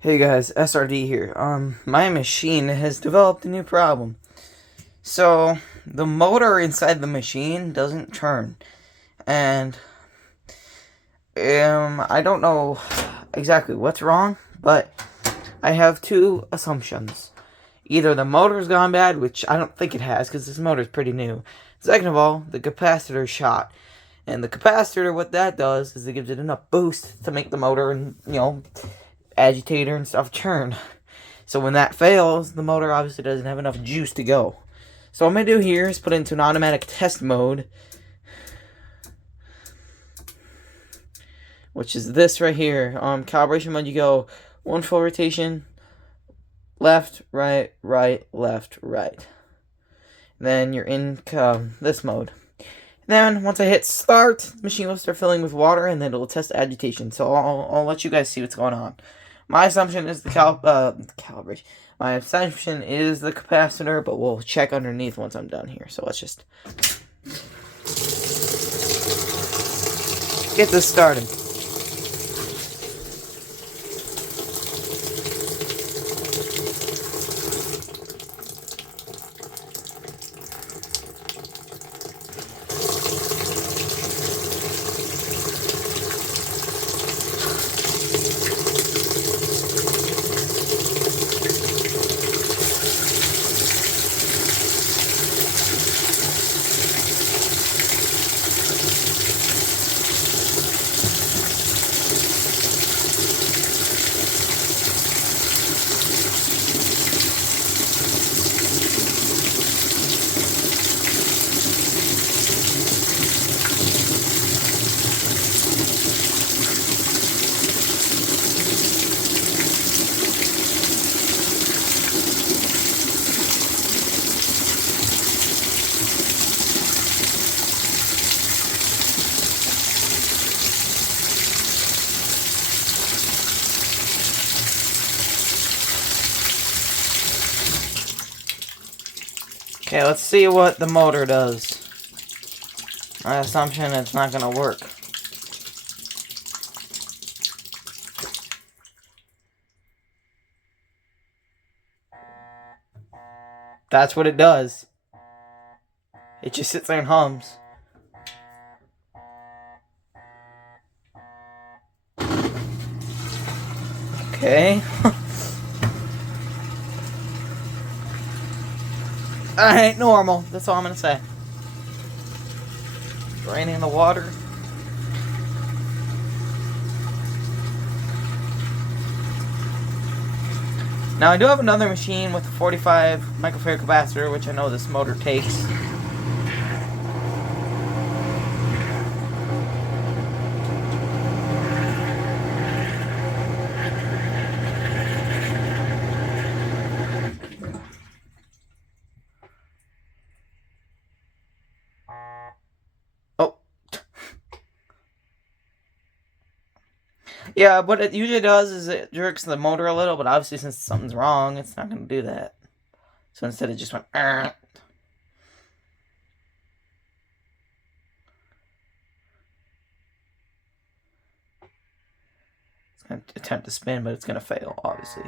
Hey guys, SRD here. My machine has developed a new problem. So, the motor inside the machine doesn't turn. And, I don't know exactly what's wrong, but I have two assumptions. Either the motor's gone bad, which I don't think it has, because this motor's pretty new. Second of all, the capacitor's shot. And the capacitor, what that does is it gives it enough boost to make the motor and, agitator and stuff turn. So when that fails, the motor obviously doesn't have enough juice to go. So what I'm going to do here is put it into an automatic test mode, which is this right here. Calibration mode, you go one full rotation, left, right, right, left, right. Then you're in this mode. Then once I hit start, the machine will start filling with water, and then it'll test agitation. So I'll let you guys see what's going on. My assumption is the calibration. My assumption is the capacitor, but we'll check underneath once I'm done here. So let's just get this started. Okay, let's see what the motor does. My assumption it's not going to work. That's what it does. It just sits there and hums. Okay. That ain't normal. That's all I'm gonna say. Draining the water. Now I do have another machine with a 45 microfarad capacitor, which I know this motor takes. Oh. Yeah, what it usually does is it jerks the motor a little, but obviously since something's wrong, it's not going to do that. So instead it just went... It's going to attempt to spin, but it's going to fail, obviously.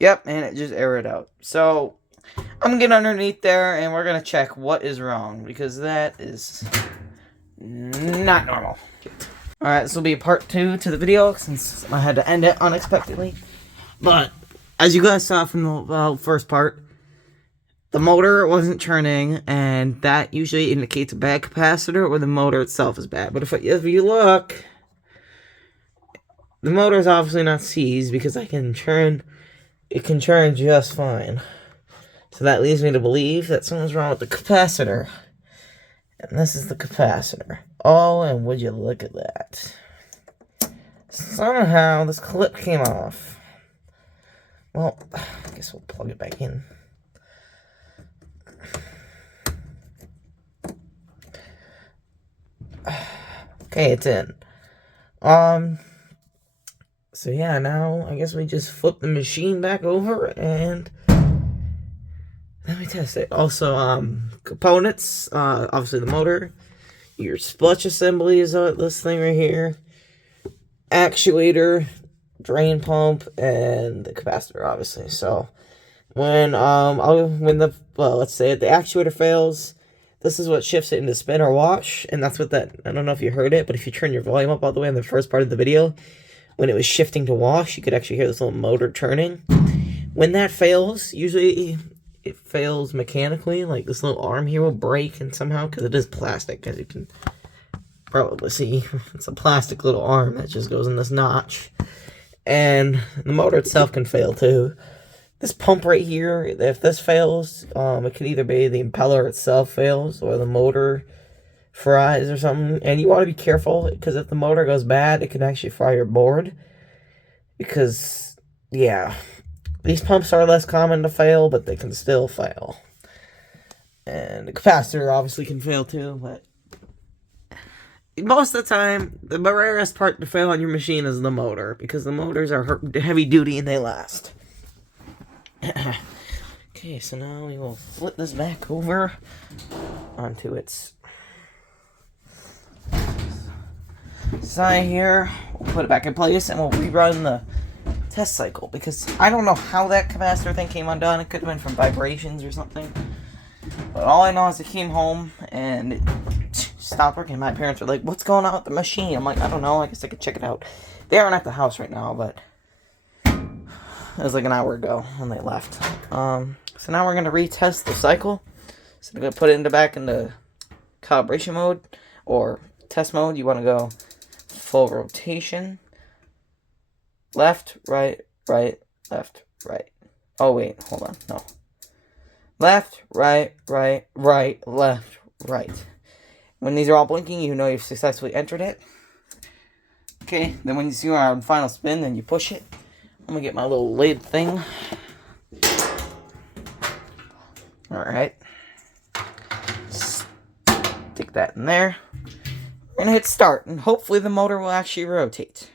Yep, and it just errored out. So, I'm going to get underneath there, and we're going to check what is wrong, because that is not normal. Alright, this will be part 2 to the video, since I had to end it unexpectedly. But, as you guys saw from the first part, the motor wasn't turning, and that usually indicates a bad capacitor, or the motor itself is bad. But if you look, the motor is obviously not seized, because it can turn just fine. So that leads me to believe that something's wrong with the capacitor. And this is the capacitor. Oh, and would you look at that. Somehow this clip came off. Well, I guess we'll plug it back in. Okay, it's in. So yeah, now I guess we just flip the machine back over, and let me test it. Also, components, obviously the motor, your splutch assembly is this thing right here, actuator, drain pump, and the capacitor, obviously. So when let's say the actuator fails, this is what shifts it into spin or wash, and that's what I don't know if you heard it, but if you turn your volume up all the way in the first part of the video, when it was shifting to wash, you could actually hear this little motor turning. When that fails, usually it fails mechanically, like this little arm here will break, and somehow, because it is plastic, as you can probably see, it's a plastic little arm that just goes in this notch, and the motor itself can fail too. This pump right here, if this fails, it could either be the impeller itself fails, or the motor fries or something, and you want to be careful, because if the motor goes bad, it can actually fry your board, because, yeah, these pumps are less common to fail, but they can still fail. And the capacitor obviously can fail too, but most of the time, the rarest part to fail on your machine is the motor, because the motors are heavy duty and they last. Okay, so now we will flip this back over onto its side here. We'll put it back in place and we'll rerun the test cycle, because I don't know how that capacitor thing came undone. It could have been from vibrations or something, but all I know is it came home and it stopped working. My parents were like, "What's going on with the machine?" I'm like, "I don't know, I guess I could check it out." They aren't at the house right now, but it was like an hour ago when they left. So now we're going to retest the cycle. So I'm going to put it back into calibration mode or test mode. You want to go full rotation. Left, right, right, left, right. Oh, wait, hold on. No. Left, right, right, right, left, right. When these are all blinking, you know you've successfully entered it. Okay, then when you see our final spin, then you push it. I'm going to get my little lid thing. Alright. Stick that in there. We're going to hit start, and hopefully the motor will actually rotate.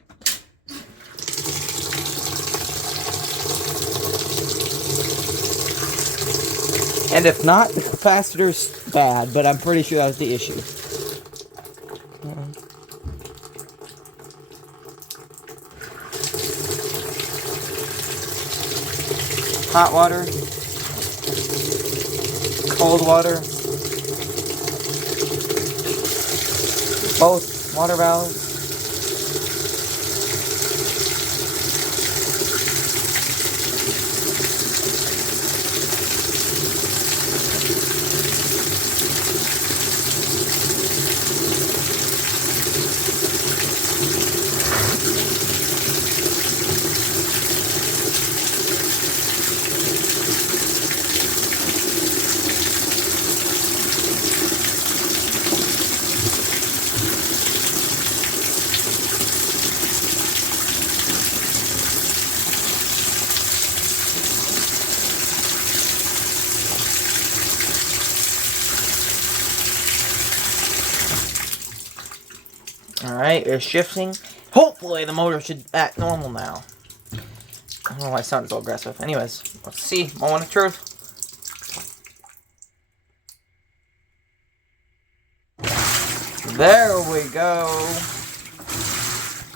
And if not, the capacitor's bad, but I'm pretty sure that was the issue. Hot water, cold water, both water valves. Alright, it's shifting. Hopefully the motor should act normal now. I don't know why I sounded so aggressive. Anyways, let's see. Moment of truth. There we go.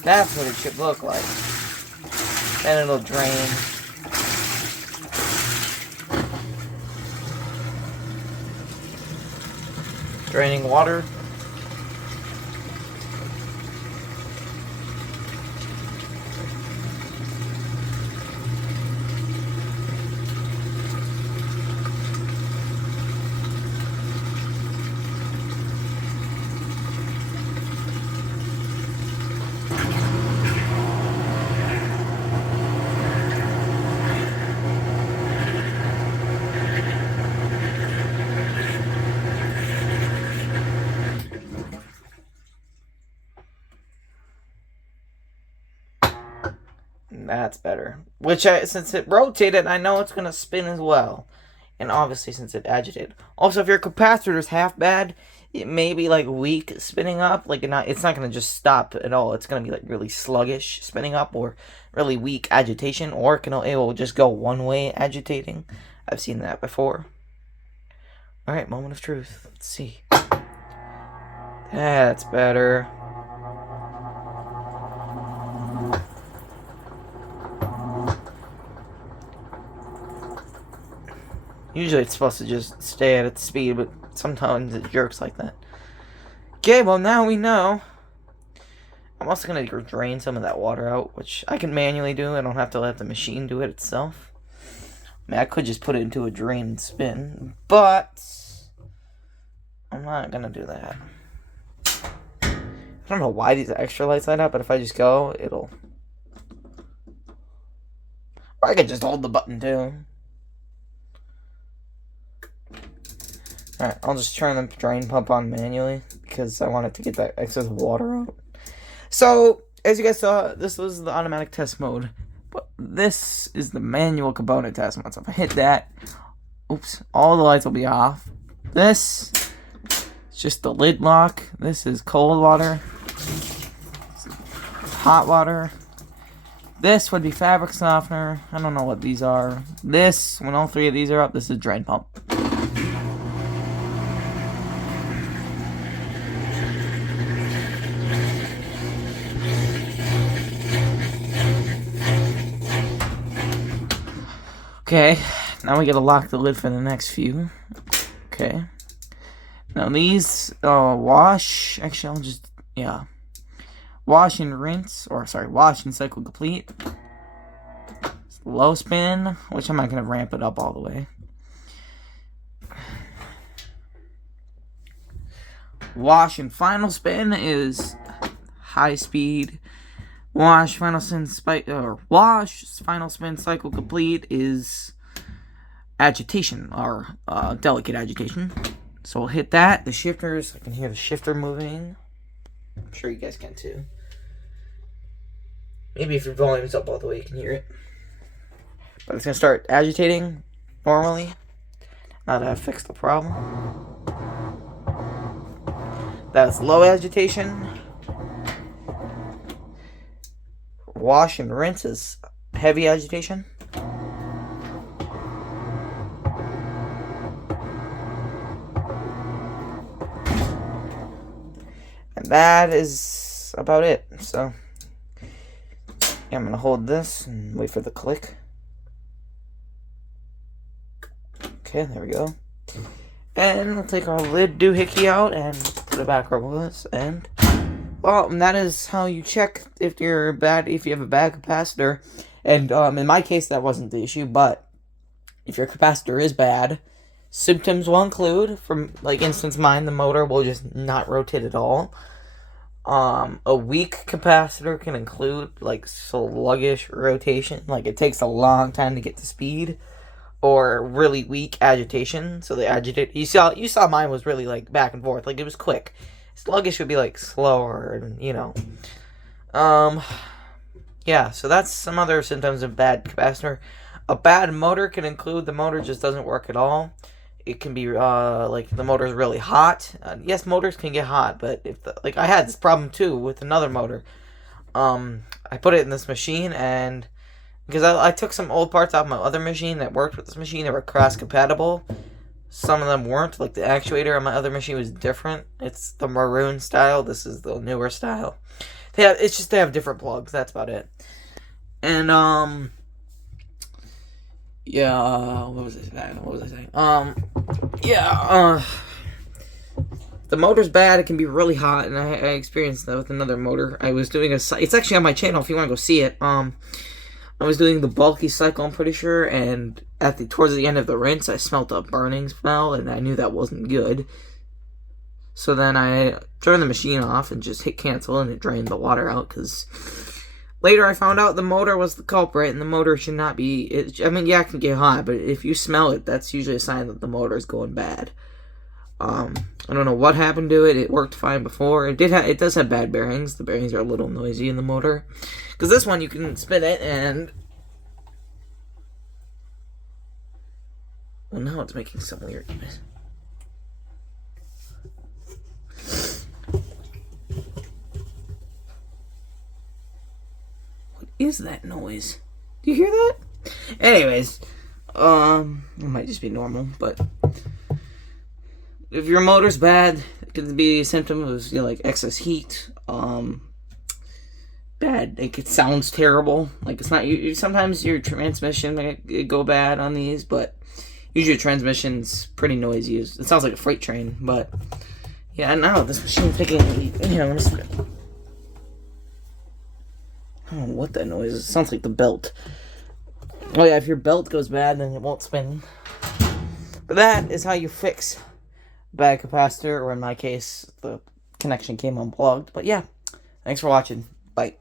That's what it should look like. Then it'll drain. Draining water. That's better. Since it rotated, I know it's going to spin as well. And obviously, since it agitated. Also, if your capacitor is half bad, it may be like weak spinning up. Like it's not going to just stop at all. It's going to be like really sluggish spinning up, or really weak agitation, or it will just go one way agitating. I've seen that before. Alright, moment of truth. Let's see. That's better. Usually it's supposed to just stay at its speed, but sometimes it jerks like that. Okay, well now we know. I'm also going to drain some of that water out, which I can manually do. I don't have to let the machine do it itself. I mean, I could just put it into a drain and spin, but I'm not going to do that. I don't know why these extra lights light up, but if I just go, it'll... Or I could just hold the button too. Alright, I'll just turn the drain pump on manually because I want it to get that excess water out. So, as you guys saw, this was the automatic test mode. But this is the manual component test mode. So if I hit that, oops, all the lights will be off. This is just the lid lock. This is cold water. Hot water. This would be fabric softener. I don't know what these are. This, when all three of these are up, this is drain pump. Okay, now we gotta lock the lid for the next few. Okay. Now these, wash, actually I'll just, yeah. Wash and rinse, or sorry, wash and cycle complete. Low spin, which I'm not gonna ramp it up all the way. Wash and final spin is high speed. Wash, final spin, wash, final spin, cycle complete is agitation, or delicate agitation. So we'll hit that. The shifters, I can hear the shifter moving. I'm sure you guys can too. Maybe if your volume's up all the way, you can hear it. But it's going to start agitating normally. Now that I've fixed the problem. That's low agitation. Wash and rinse is heavy agitation. And that is about it. So yeah, I'm gonna hold this and wait for the click. Okay, there we go. And we'll take our lid doohickey out and put it back where it was. And well, that is how you check if you have a bad capacitor. And in my case, that wasn't the issue. But if your capacitor is bad, symptoms will include, from like instance mine, the motor will just not rotate at all. A weak capacitor can include like sluggish rotation, like it takes a long time to get to speed, or really weak agitation. So they agitate. You saw mine was really like back and forth, like it was quick. Sluggish would be like slower, and you know. Yeah, so that's some other symptoms of bad capacitor. A bad motor can include the motor just doesn't work at all. It can be like the motor's really hot. Yes, motors can get hot, but if like I had this problem too with another motor. I put it in this machine, and because I took some old parts off my other machine that worked with this machine that were cross compatible. Some of them weren't, like the actuator on my other machine was different. It's the maroon style. This is the newer style. It's just they have different plugs. That's about it. And yeah. What was I saying? The motor's bad. It can be really hot, and I experienced that with another motor. I was doing it's actually on my channel if you want to go see it. I was doing the bulky cycle, I'm pretty sure, and towards the end of the rinse, I smelled a burning smell, and I knew that wasn't good. So then I turned the machine off and just hit cancel, and it drained the water out, because later I found out the motor was the culprit, and the motor should not be... I mean, yeah, it can get hot, but if you smell it, that's usually a sign that the motor is going bad. I don't know what happened to it. It worked fine before. It does have bad bearings. The bearings are a little noisy in the motor. Because this one, you can spin it and... Well, now it's making some weird noise. What is that noise? Do you hear that? Anyways, it might just be normal, but... if your motor's bad, it could be a symptom of, you know, like excess heat. Bad. It sounds terrible. Like, it's not. Sometimes your transmission may go bad on these, but usually your transmission's pretty noisy. It sounds like a freight train, but yeah, I know this machine's making. You know, I don't know what that noise is. It sounds like the belt. Oh yeah, if your belt goes bad, then it won't spin. But that is how you fix bad capacitor, or in my case, the connection came unplugged. But yeah, thanks for watching. Bye.